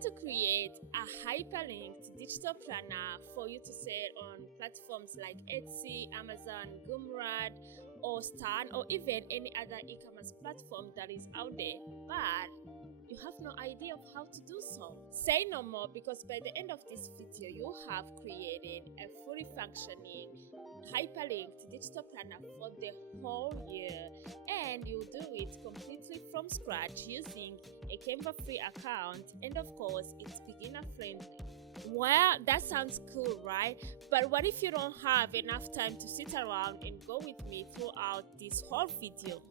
want to create a hyperlinked digital planner for you to sell on platforms like Etsy, Amazon, Gumroad, or Stan, or even any other e-commerce platform that is out there, but you have no idea of how to do so? Say no more, because by the end of this video, you have created a fully functioning hyperlinked digital planner for the whole year, and you do it completely from scratch using a Canva free account, and of course it's beginner friendly. Well, that sounds cool, right? But what if you don't have enough time to sit around and go with me throughout this whole video?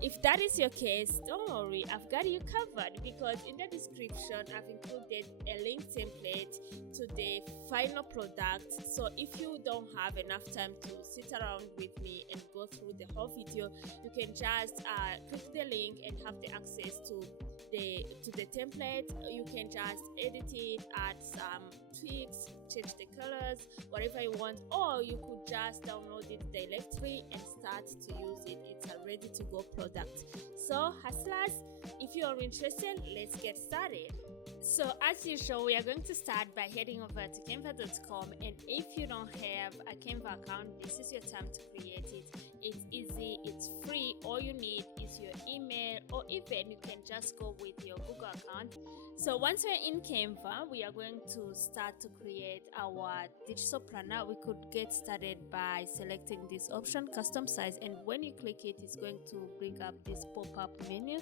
If that is your case, don't worry, I've got you covered, because in the description I've included a link template to the final product. So if you don't have enough time to sit around with me and go through the whole video, you can just click the link and have the access to the template. You can just edit it, add some tweaks, change the colors, whatever you want, or you could just download it directly and start to use it. It's a ready to go product. So hustlers, if you are interested, let's get started. So as usual, we are going to start by heading over to canva.com, and if you don't have a Canva account, this is your time to create it. It's easy, it's free. All you need is your email, or even you can just go with your Google account. So once we're in Canva, we are going to start to create our digital planner. We could get started by selecting this option, custom size, and when you click it, it's going to bring up this pop-up menu.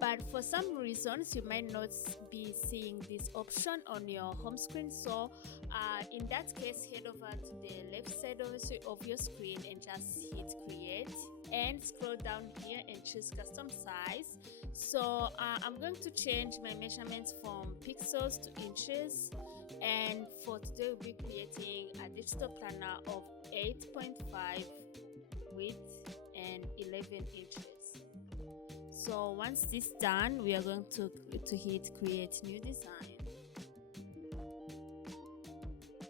But for some reasons, you might not be seeing this option on your home screen. So in that case, head over to the left side of your screen and just hit create, and scroll down here and choose custom size. So I'm going to change my measurements from pixels to inches, and for today we'll be creating a digital planner of 8.5 width and 11 inches. So once this is done, we are going to hit create new design.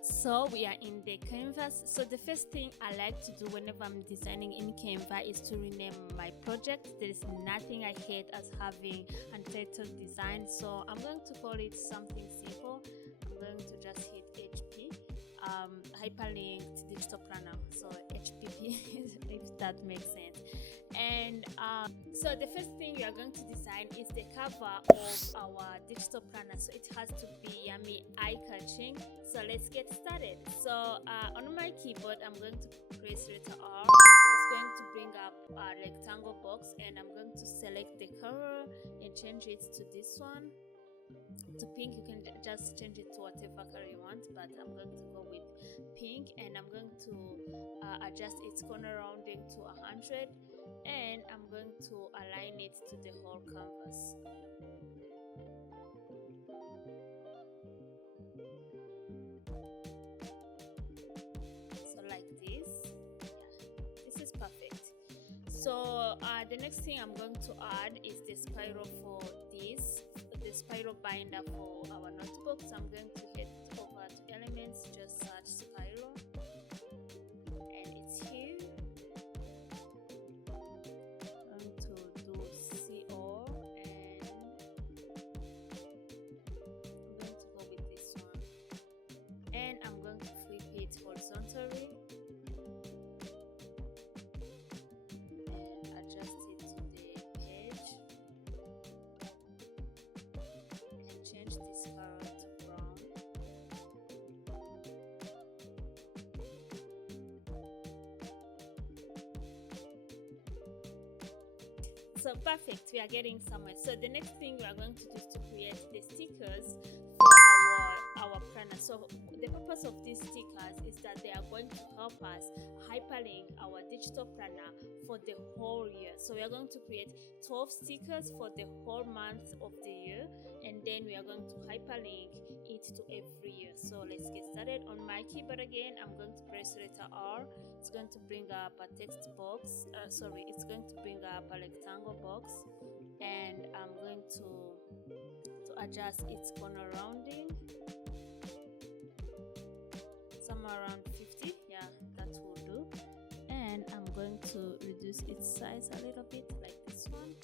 So we are in the canvas. So the first thing I like to do whenever I'm designing in Canva is to rename my project. There is nothing I hate as having untitled design, so I'm going to call it something simple. I'm going to just hit HP, hyperlinked digital planner, so HPP if that makes sense. And so the first thing we are going to design is the cover of our digital planner, so it has to be yummy, eye-catching. So let's get started. So on my keyboard, I'm going to press letter R. It's going to bring up a rectangle box, and I'm going to select the color and change it to this one, to pink. You can just change it to whatever color you want, but I'm going to go with pink, and I'm going to adjust its corner rounding to 100, and I'm going to align it to the whole canvas. So like this. Yeah, this is perfect. So the next thing I'm going to add is the spiral for this, the spiral binder for our notebook. So I'm going to head over to elements, just search spiral, and it's here. I'm going to do CO, and I'm going to go with this one, and I'm going to flip it horizontally and adjust it to the page, and change this color to brown. So perfect, we are getting somewhere. So the next thing we are going to do is to create the stickers for our planner. So the purpose of these stickers is that they are going to help us hyperlink our digital planner for the whole year. So we are going to create 12 stickers for the whole month of the year, and then we are going to hyperlink it to every year. So let's get started. On my keyboard again, I'm going to press letter R. It's going to bring up a text box. It's going to bring up a rectangle box, and I'm going to adjust its corner rounding somewhere around 50. Yeah, that will do. And I'm going to reduce its size a little bit, like this one,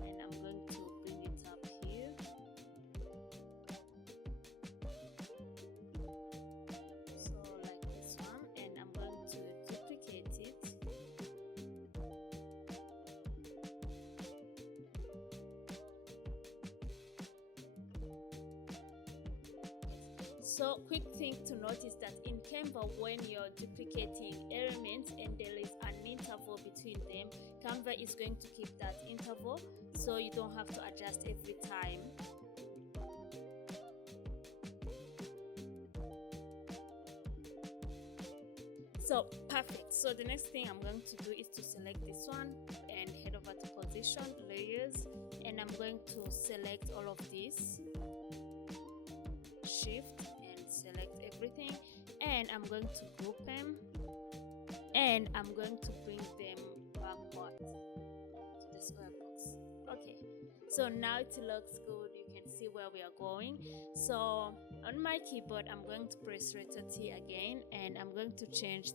and I'm going to bring it up here. So quick thing to notice that in Canva, when you're duplicating elements and there is an interval between them, Canva is going to keep that interval so you don't have to adjust every time. So perfect. So the next thing I'm going to do is to select this one and head over to position, layers, and I'm going to select all of this, shift and select everything, and I'm going to group them, and I'm going to bring them backward to the square box. Okay, so now it looks good. You can see where we are going. So on my keyboard, I'm going to press Ctrl T again, and I'm going to change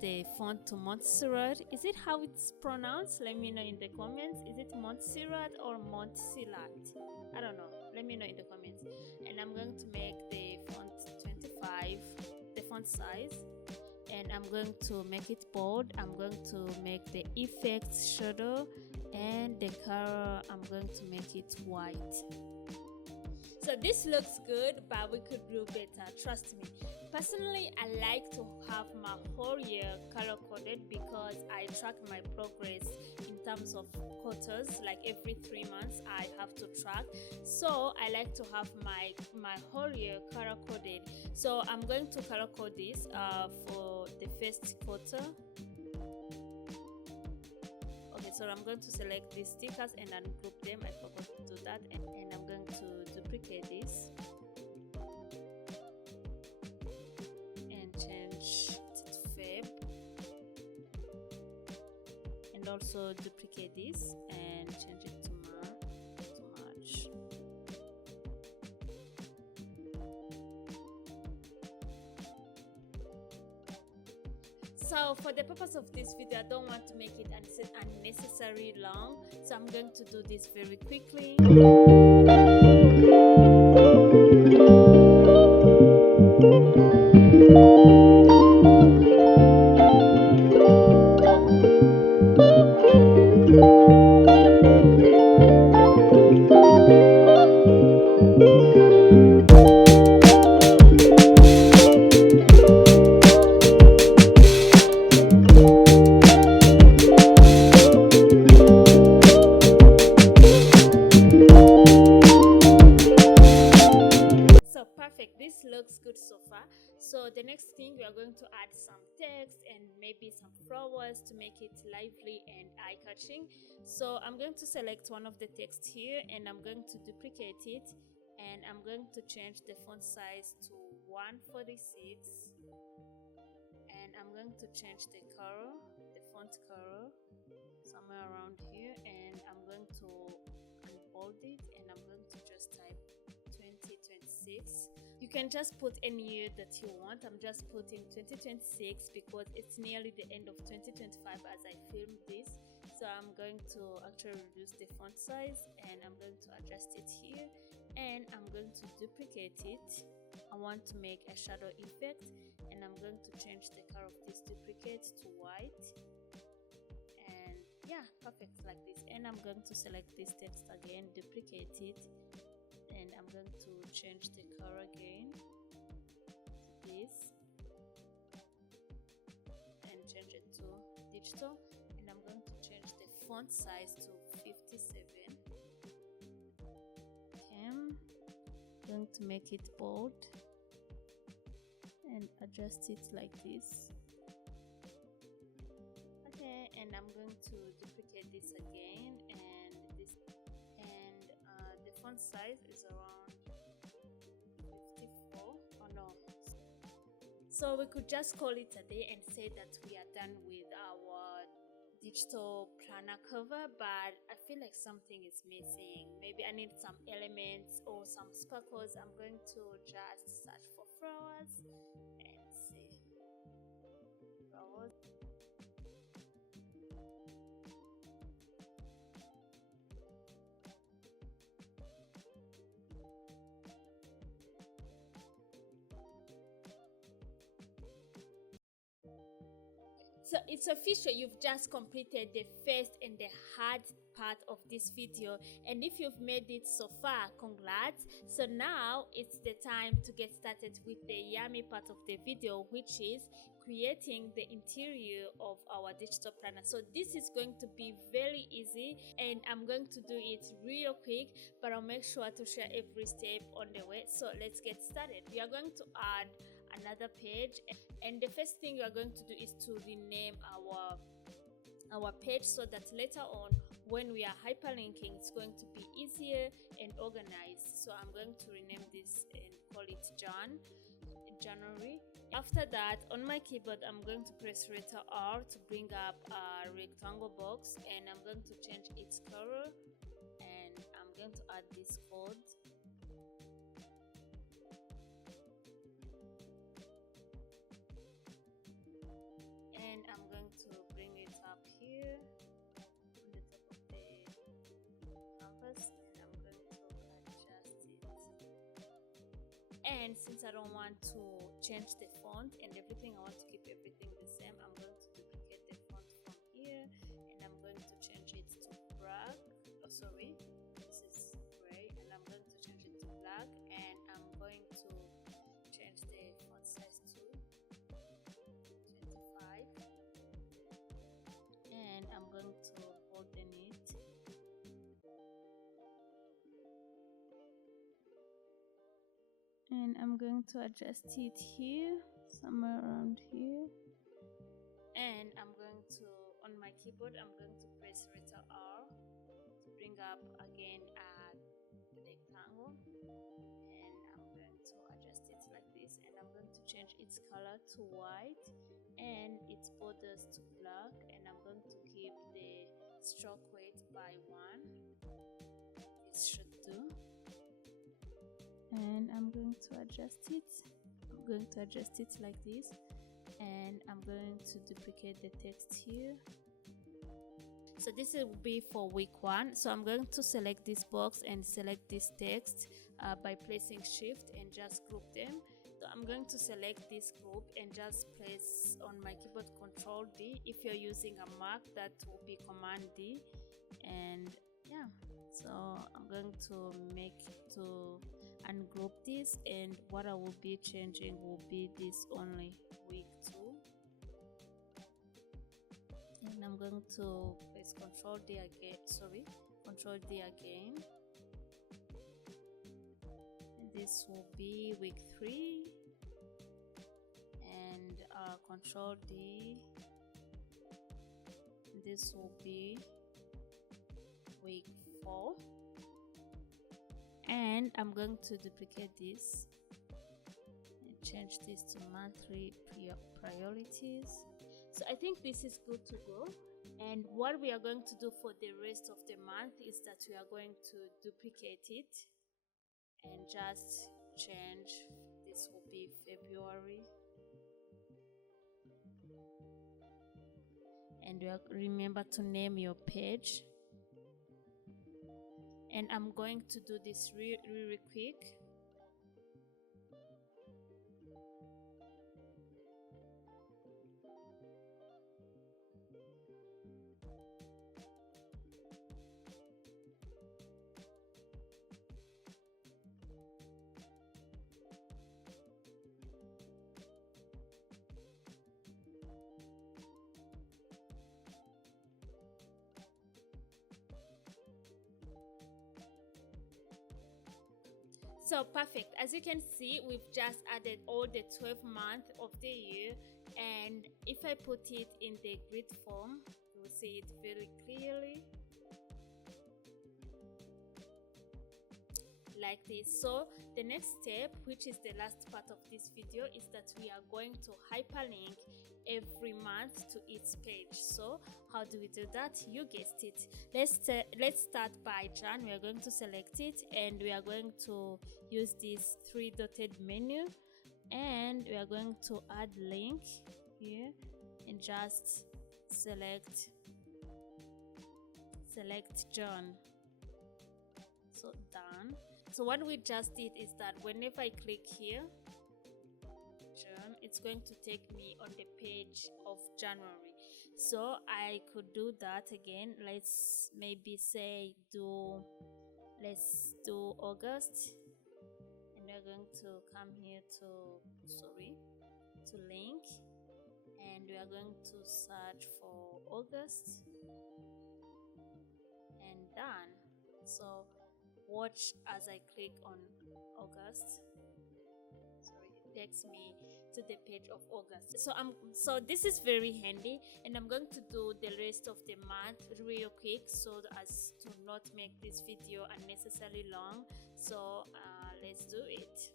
the font to Montserrat. Is it how it's pronounced? Let me know in the comments. Is it Montserrat or Montserrat? I don't know. Let me know in the comments. And I'm going to make the font 25, the font size, and I'm going to make it bold. I'm going to make the effects shadow, and the color I'm going to make it white. So this looks good, but we could do better, trust me. Personally, I like to have my whole year color coded because I track my progress in terms of quarters. Like every 3 months I have to track, so I like to have my whole year color coded. So I'm going to color code this for the first quarter. Okay, so I'm going to select these stickers and ungroup them. I forgot to do that, and I'm going to duplicate this and change it to Feb, and also duplicate this and change it to March. So for the purpose of this video, I don't want to make it unnecessarily long, so I'm going to do this very quickly. This looks good so far. So the next thing, we are going to add some text and maybe some flowers to make it lively and eye-catching. So I'm going to select one of the text here, and I'm going to duplicate it, and I'm going to change the font size to 146, and I'm going to change the color, the font color, somewhere around here, and I'm going to unbold it, and I'm going to just type 2026. You can just put any year that you want. I'm just putting 2026 because it's nearly the end of 2025 as I filmed this. So I'm going to actually reduce the font size, and I'm going to adjust it here, and I'm going to duplicate it. I want to make a shadow effect, and I'm going to change the color of this duplicate to white, and yeah, perfect, like this. And I'm going to select this text again, duplicate it, and I'm going to change the color again to this and change it to digital, and I'm going to change the font size to 57. Okay, I'm going to make it bold and adjust it like this. Okay, and I'm going to duplicate this again, and this, and the font size is around 54. Oh no, so we could just call it a day and say that we are done with our digital planner cover, but I feel like something is missing. Maybe I need some elements or some sparkles. I'm going to just search for flowers and see flowers. So it's official, you've just completed the first and the hard part of this video. And if you've made it so far, congrats. So now it's the time to get started with the yummy part of the video, which is creating the interior of our digital planner. So this is going to be very easy, and I'm going to do it real quick, but I'll make sure to share every step on the way. So let's get started. We are going to add another page, and the first thing we are going to do is to rename our page, so that later on when we are hyperlinking, it's going to be easier and organized. So I'm going to rename this and call it January. After that, on my keyboard, I'm going to press letter R to bring up a rectangle box, and I'm going to change its color, and I'm going to add this code. And I'm going to bring it up here on the top of the canvas, and I'm going to adjust it. And since I don't want to change the font and everything, I want to keep everything the same, I'm going to duplicate the font from here, and I'm going to change it to black. Oh, sorry, this is gray, and I'm going to change it to black, and I'm going to change the font size to 25, and I'm going to bolden it. And I'm going to adjust it here, somewhere around here. And I'm going to, on my keyboard, I'm going to press letter R to bring up again a rectangle. And I'm going to adjust it like this. And I'm going to change its color to white and its borders to black. And I'm going to keep the stroke weight by 1. This should do. And I'm going to adjust it. I'm going to adjust it like this, and I'm going to duplicate the text here. So this will be for week 1. So I'm going to select this box and select this text by pressing shift and just group them. So I'm going to select this group and just press on my keyboard Control D. If you're using a Mac, that will be Command D. And yeah, so I'm going to ungroup this, and what I will be changing will be this only, week 2. And I'm going to press Control D again, Control D again, and this will be week 3, and Control D, this will be week 4. And I'm going to duplicate this and change this to monthly priorities. So I think this is good to go. And what we are going to do for the rest of the month is that we are going to duplicate it and just change. This will be February. And remember to name your page. And I'm going to do this really quick. So perfect. As you can see, we've just added all the 12 months of the year, and if I put it in the grid form, you'll see it very clearly like this. So the next step, which is the last part of this video, is that we are going to hyperlink every month to its page. So how do we do that? You guessed it. Let's start by Jan. We are going to select it, and we are going to use this 3-dotted menu, and we are going to add link here and just select John. So done. So what we just did is that whenever I click here, John, it's going to take me on the page of January. So I could do that again. Let's maybe say let's do August, and we're going to come here to link, and we are going to search for August, and done. So watch as I click on August. Sorry, it takes me to the page of August. So this is very handy, and I'm going to do the rest of the month real quick so as to not make this video unnecessarily long. So let's do it.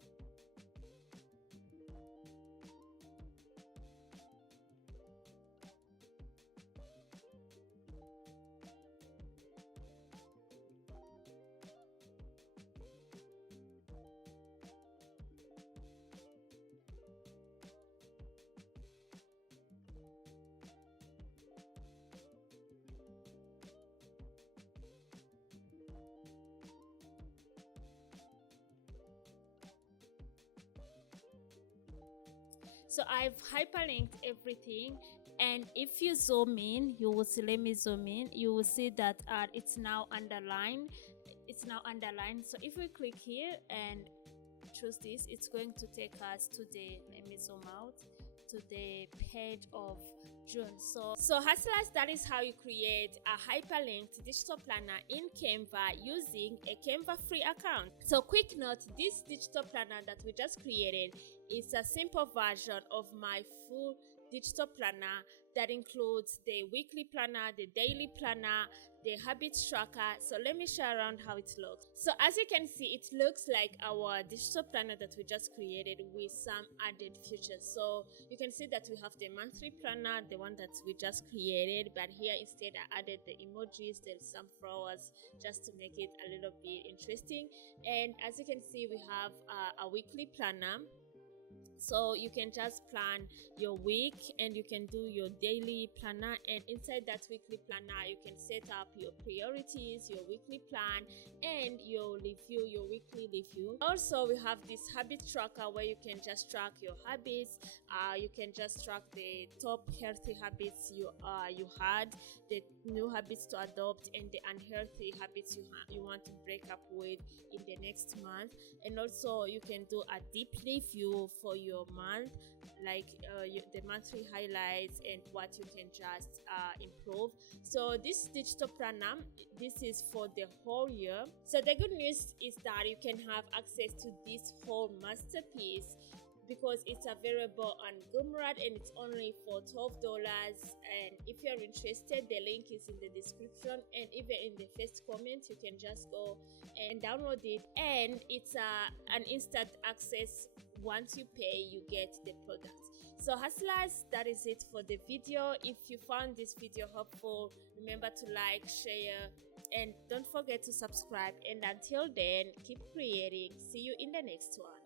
So I've hyperlinked everything, and if you zoom in, you will see, let me zoom in, you will see that it's now underlined. So if we click here and choose this, it's going to take us to the, let me zoom out, to the page of June. So hustlers, that is how you create a hyperlinked digital planner in Canva using a Canva free account. So quick note, this digital planner that we just created is a simple version of my full digital planner that includes the weekly planner, the daily planner, the habits tracker. So let me show around how it looks. So as you can see, it looks like our digital planner that we just created with some added features. So you can see that we have the monthly planner, the one that we just created, but here instead I added the emojis, there's some flowers just to make it a little bit interesting. And as you can see, we have a weekly planner. So you can just plan your week, and you can do your daily planner, and inside that weekly planner you can set up your priorities, your weekly plan, and your review, your weekly review. Also, we have this habit tracker where you can just track your habits. You can just track the top healthy habits you had, the new habits to adopt, and the unhealthy habits you want to break up with in the next month. And also you can do a deep review for your month, like the monthly highlights and what you can just improve. So this digital planner, this is for the whole year. So the good news is that you can have access to this whole masterpiece because it's available on Gumroad, and it's only for $12. And if you're interested, the link is in the description, and even in the first comment you can just go and download it, and it's an instant access. Once you pay, you get the product. So hustlers, that is it for the video. If you found this video helpful, remember to like, share, and don't forget to subscribe. And until then, keep creating. See you in the next one.